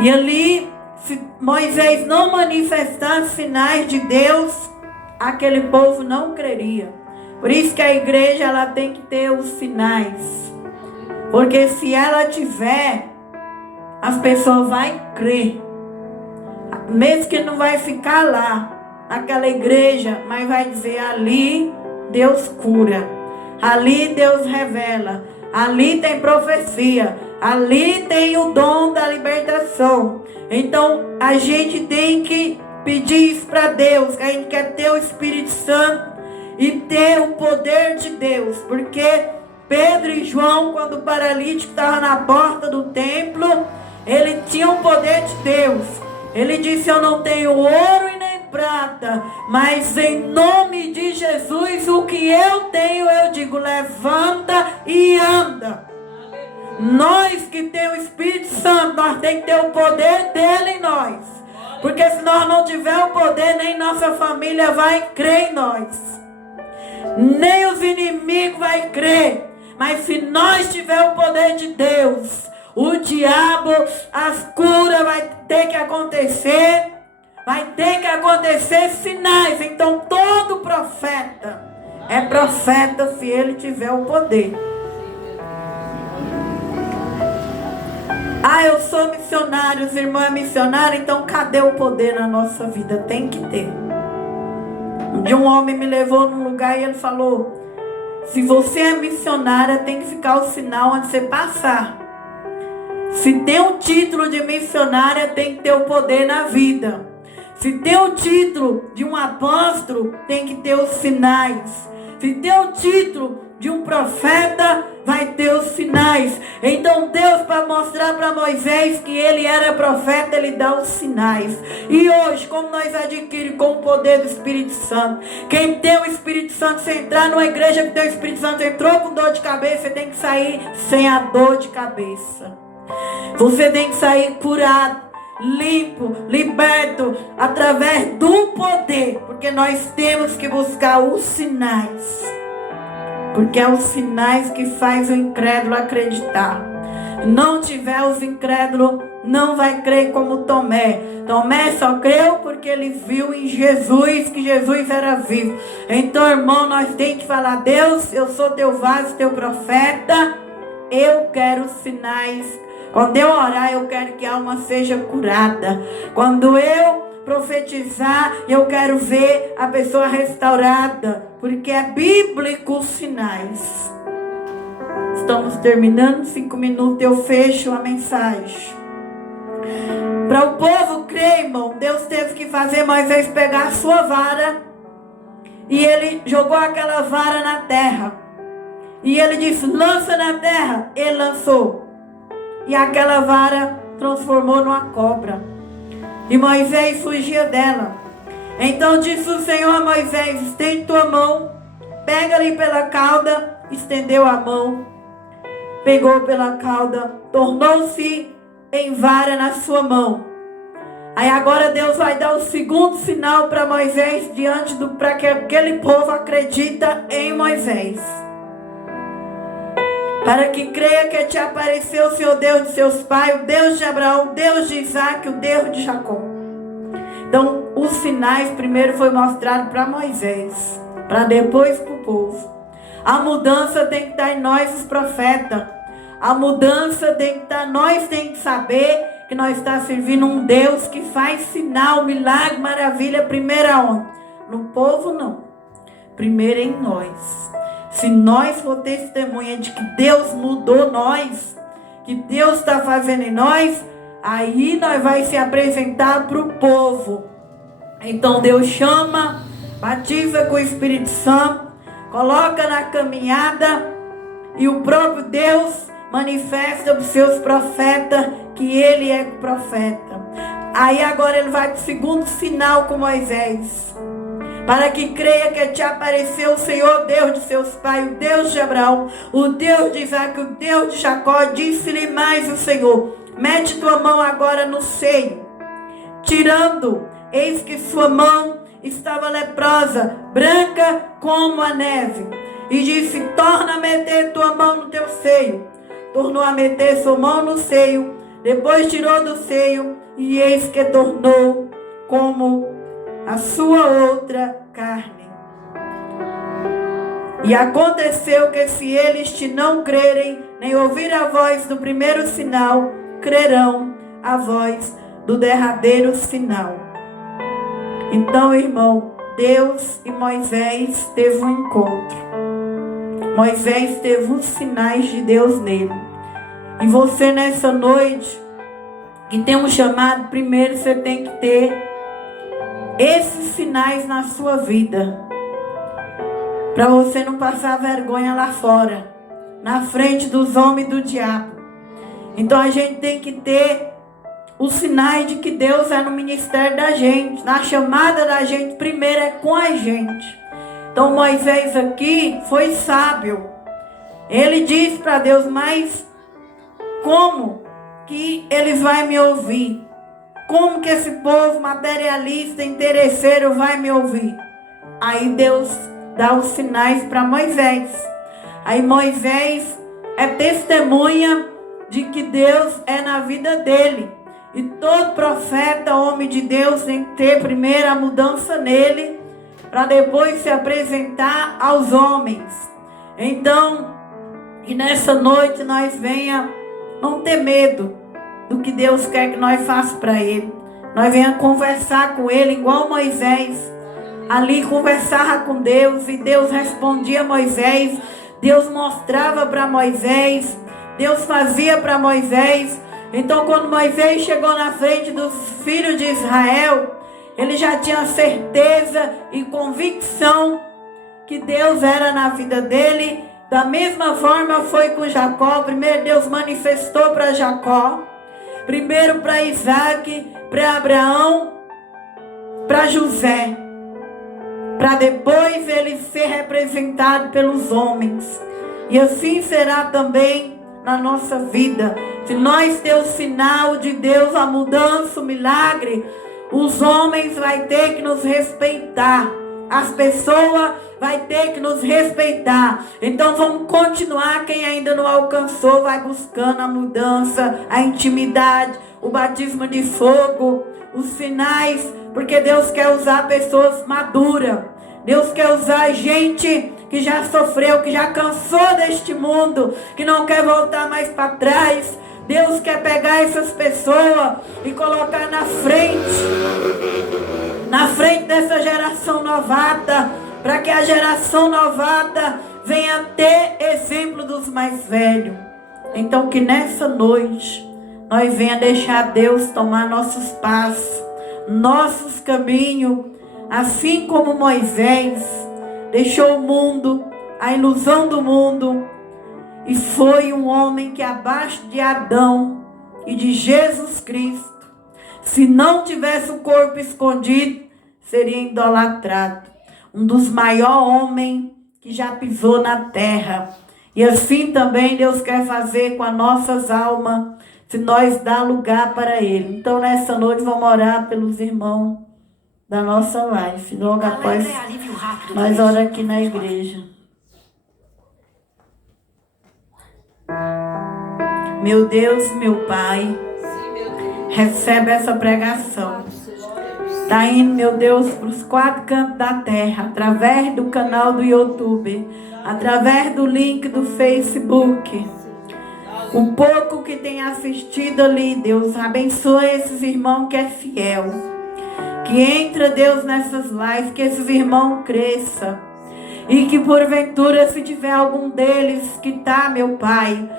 E ali, se Moisés não manifestasse sinais de Deus, aquele povo não creria. Por isso que a igreja, ela tem que ter os sinais. Porque se ela tiver, as pessoas vão crer. Mesmo que não vai ficar lá, naquela igreja, mas vai dizer: ali Deus cura, ali Deus revela, ali tem profecia, ali tem o dom da libertação. Então a gente tem que pedir isso para Deus, que a gente quer ter o Espírito Santo e ter o poder de Deus. Porque Pedro e João, quando o paralítico estava na porta do templo, ele tinha o poder de Deus. Ele disse: eu não tenho ouro e nem prata, mas em nome de Jesus, o que eu tenho, eu digo: levanta e anda. Nós que temos o Espírito Santo, nós temos que ter o poder dele em nós. Porque se nós não tivermos o poder, nem nossa família vai crer em nós, nem os inimigos vão crer. Mas se nós tivermos o poder de Deus, o diabo, as curas vai ter que acontecer. Vai ter que acontecer sinais. Então todo profeta é profeta se ele tiver o poder. Ah, eu sou missionário, os irmãos é missionário, então cadê o poder na nossa vida? Tem que ter. Um dia um homem me levou num lugar e ele falou: se você é missionária, tem que ficar o sinal onde você passar. Se tem um título de missionária, tem que ter o poder na vida. Se tem o título de um apóstolo, tem que ter os sinais. Se tem o título de um profeta, vai ter os sinais. Então Deus, para mostrar para Moisés que ele era profeta, ele dá os sinais. E hoje, como nós adquirimos com o poder do Espírito Santo, quem tem o Espírito Santo, se entrar numa igreja que tem o Espírito Santo, entrou com dor de cabeça, você tem que sair sem a dor de cabeça. Você tem que sair curado, limpo, liberto, através do poder. Porque nós temos que buscar os sinais. Porque é os sinais que faz o incrédulo acreditar. Não tiver os incrédulos, não vai crer como Tomé. Tomé só creu porque ele viu em Jesus que Jesus era vivo. Então, irmão, nós temos que falar: Deus, eu sou teu vaso, teu profeta. eu quero sinais. Quando eu orar, eu quero que a alma seja curada. Quando eu profetizar, eu quero ver a pessoa restaurada. Porque é bíblico os sinais. Estamos terminando, 5 minutos, eu fecho a mensagem. Para o povo crer, irmão, Deus teve que fazer Moisés pegar a sua vara. E ele jogou aquela vara na terra. E ele disse, lança na terra. Ele lançou. E aquela vara transformou numa cobra. E Moisés fugia dela. Então disse o Senhor a Moisés, estende tua mão. Pega ali pela cauda. Estendeu a mão. Pegou pela cauda. Tornou-se em vara na sua mão. Aí agora Deus vai dar o segundo sinal para Moisés para que aquele povo acredita em Moisés. Para que creia que te apareceu o Senhor Deus de seus pais, o Deus de Abraão, o Deus de Isaac, o Deus de Jacó. Então os sinais primeiro foi mostrado para Moisés, para depois para o povo. A mudança tem que estar em nós os profetas. A mudança tem que estar, nós temos que saber que nós estamos servindo um Deus que faz sinal, milagre, maravilha, primeiro aonde? No povo não. Primeiro em nós. Se nós for testemunha de que Deus mudou nós, que Deus está fazendo em nós, aí nós vai se apresentar para o povo. Então Deus chama, batiza com o Espírito Santo, coloca na caminhada e o próprio Deus manifesta para os seus profetas que ele é profeta. Aí agora ele vai para o segundo sinal com Moisés. Para que creia que te apareceu o Senhor Deus de seus pais, o Deus de Abraão, o Deus de Isaac, o Deus de Jacó. Disse-lhe mais o Senhor, mete tua mão agora no seio. Tirando, eis que sua mão estava leprosa, branca como a neve. E disse, torna a meter tua mão no teu seio. Tornou a meter sua mão no seio. Depois tirou do seio. E eis que tornou como a sua outra carne. E aconteceu que se eles te não crerem, nem ouvir a voz do primeiro sinal, crerão a voz do derradeiro sinal. Então, irmão, Deus e Moisés teve um encontro. Moisés teve os sinais de Deus nele. E você nessa noite, que tem um chamado, primeiro você tem que ter esses sinais na sua vida. Para você não passar vergonha lá fora, na frente dos homens e do diabo. Então a gente tem que ter os sinais de que Deus é no ministério da gente. Na chamada da gente, primeiro é com a gente. Então Moisés aqui foi sábio. Ele disse para Deus, mas como que eles vão me ouvir? Como que esse povo materialista, interesseiro vai me ouvir? Aí Deus dá os sinais para Moisés. Aí Moisés é testemunha de que Deus é na vida dele. E todo profeta, homem de Deus, tem que ter primeiro a mudança nele, para depois se apresentar aos homens. Então, que nessa noite nós venha não ter medo do que Deus quer que nós façamos para ele. Nós venha conversar com ele igual Moisés. Ali conversava com Deus e Deus respondia a Moisés. Deus mostrava para Moisés. Deus fazia para Moisés. Então quando Moisés chegou na frente dos filhos de Israel, ele já tinha certeza e convicção que Deus era na vida dele. Da mesma forma foi com Jacó. Primeiro Deus manifestou para Jacó. Primeiro para Isaac, para Abraão, para José. Para depois ele ser representado pelos homens. E assim será também na nossa vida. Se nós temos o sinal de Deus, a mudança, o milagre, os homens vão ter que nos respeitar. As pessoas vão ter que nos respeitar. Então vamos continuar. Quem ainda não alcançou, vai buscando a mudança, a intimidade, o batismo de fogo, os sinais. Porque Deus quer usar pessoas maduras. Deus quer usar gente que já sofreu, que já cansou deste mundo, que não quer voltar mais para trás. Deus quer pegar essas pessoas e colocar na frente dessa geração novata, para que a geração novata venha ter exemplo dos mais velhos. Então que nessa noite nós venha deixar Deus tomar nossos passos, nossos caminhos, assim como Moisés deixou o mundo, a ilusão do mundo, e foi um homem que abaixo de Adão e de Jesus Cristo, se não tivesse o corpo escondido, seria idolatrado. Um dos maiores homens que já pisou na terra. E assim também Deus quer fazer com as nossas almas, se nós dar lugar para Ele. Então nessa noite vamos orar pelos irmãos da nossa live. Logo após nós oramos aqui na igreja. Meu Deus, meu Pai, recebe essa pregação. Está indo, meu Deus, para os 4 cantos da terra, através do canal do YouTube, através do link do Facebook. O pouco que tem assistido ali, Deus, abençoa esses irmãos que é fiel. Que entra, Deus, nessas lives, que esses irmãos cresçam. E que porventura, se tiver algum deles que está, meu Pai,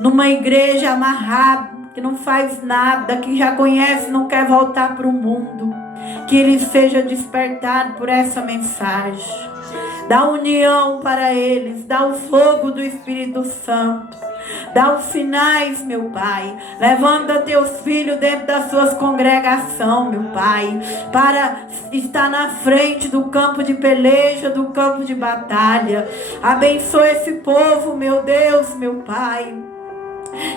numa igreja amarrado, que não faz nada, que já conhece, não quer voltar para o mundo, que ele seja despertado por essa mensagem. Dá união para eles, dá o fogo do Espírito Santo, dá os sinais, meu Pai. Levanta teus filhos dentro das suas congregações, meu Pai, para estar na frente do campo de peleja, do campo de batalha. Abençoa esse povo, meu Deus, meu Pai.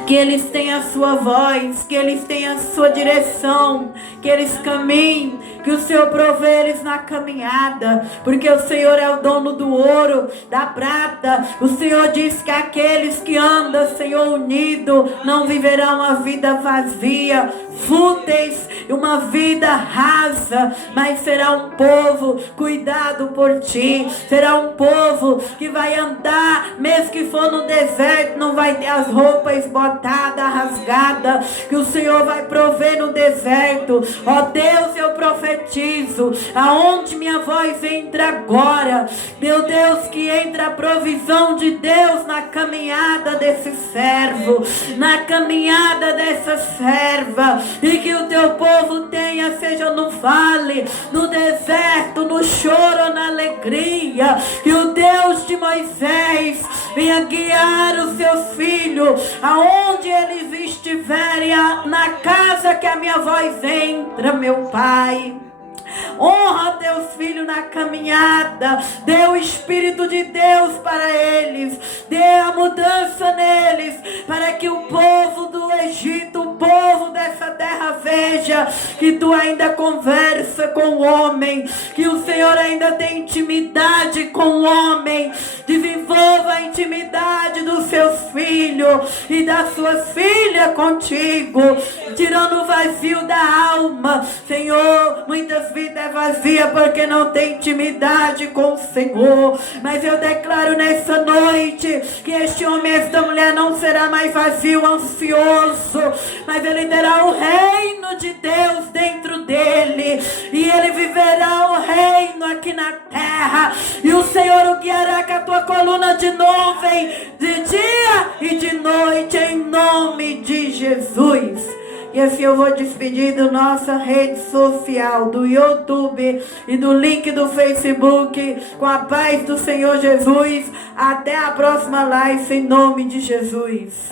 Que eles tenham a sua voz, que eles tenham a sua direção, que eles caminhem, que o Senhor provê eles na caminhada, porque o Senhor é o dono do ouro, da prata. O Senhor diz que aqueles que andam, Senhor, unido, não viverão uma vida vazia, fúteis, uma vida rasa, mas será um povo cuidado por ti, será um povo que vai andar, mesmo que for no deserto, não vai ter as roupas botada, rasgada, que o Senhor vai prover no deserto. Ó Deus, eu profetizo, aonde minha voz entra agora, meu Deus, que entra a provisão de Deus na caminhada desse servo, na caminhada dessa serva, e que o teu povo tenha, seja no vale, no deserto, no choro, na alegria, que o Deus de Moisés venha guiar os seus filhos, aonde eles estiverem, na casa que a minha voz entra, meu Pai. Honra teus filhos na caminhada. Dê o Espírito de Deus para eles. Dê a mudança neles, para que o povo do Egito, o povo dessa terra veja que tu ainda conversa com o homem, que o Senhor ainda tem intimidade com o homem. Desenvolva a intimidade dos seus filhos e das suas filhas contigo, tirando o vazio da alma. Senhor, muitas vidas é vazia porque não tem intimidade com o Senhor, mas eu declaro nessa noite que este homem e esta mulher não será mais vazio, ansioso, mas ele terá o reino de Deus dentro dele, e ele viverá o reino aqui na terra, e o Senhor o guiará com a tua coluna de nuvem, de dia e de noite, em nome de Jesus. E assim eu vou despedir da nossa rede social, do YouTube e do link do Facebook, com a paz do Senhor Jesus. Até a próxima live, em nome de Jesus.